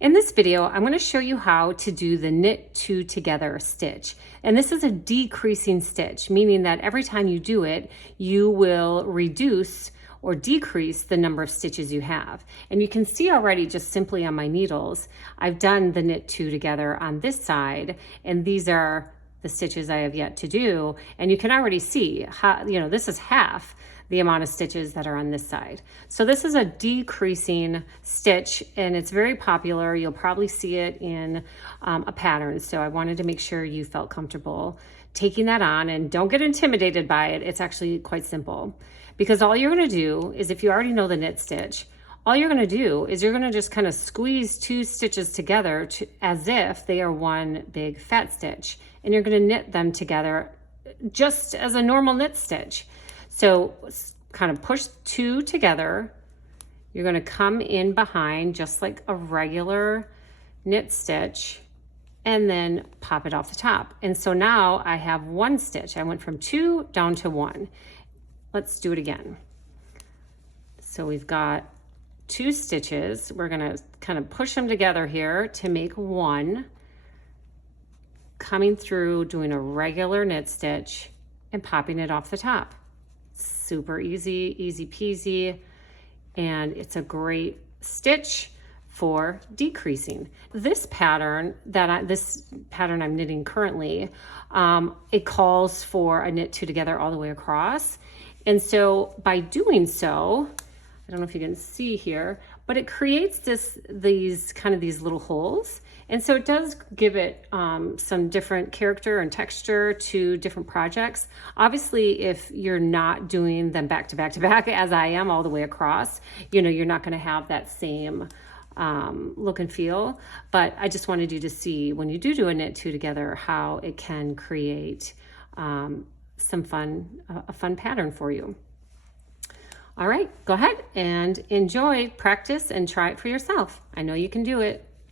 In this video, I'm going to show you how to do the knit two together stitch. And this is a decreasing stitch, meaning that every time you do it, you will reduce or decrease the number of stitches you have. And you can see already just simply on my needles, I've done the knit two together on this side, and these are the stitches I have yet to do. And you can already see how, this is half the amount of stitches that are on this side. So this is a decreasing stitch, and it's very popular. You'll probably see it in a pattern. So I wanted to make sure you felt comfortable taking that on, and don't get intimidated by it. It's actually quite simple, because all you're gonna do is, if you already know the knit stitch, all you're gonna do is you're gonna just kind of squeeze two stitches together as if they are one big fat stitch, and you're gonna knit them together just as a normal knit stitch. So kind of push two together. You're going to come in behind just like a regular knit stitch, and then pop it off the top. And so now I have one stitch. I went from two down to one. Let's do it again. So we've got two stitches. We're going to kind of push them together here to make one, coming through, doing a regular knit stitch and popping it off the top. Super easy, easy peasy, and it's a great stitch for decreasing. This pattern I'm knitting currently, it calls for a knit two together all the way across. And so by doing so, I don't know if you can see here, but it creates these little holes. And so it does give it some different character and texture to different projects. Obviously, if you're not doing them back to back to back, as I am all the way across, you're not going to have that same look and feel. But I just wanted you to see, when you do a knit two together, how it can create a fun pattern for you. All right, go ahead and enjoy, practice, and try it for yourself. I know you can do it.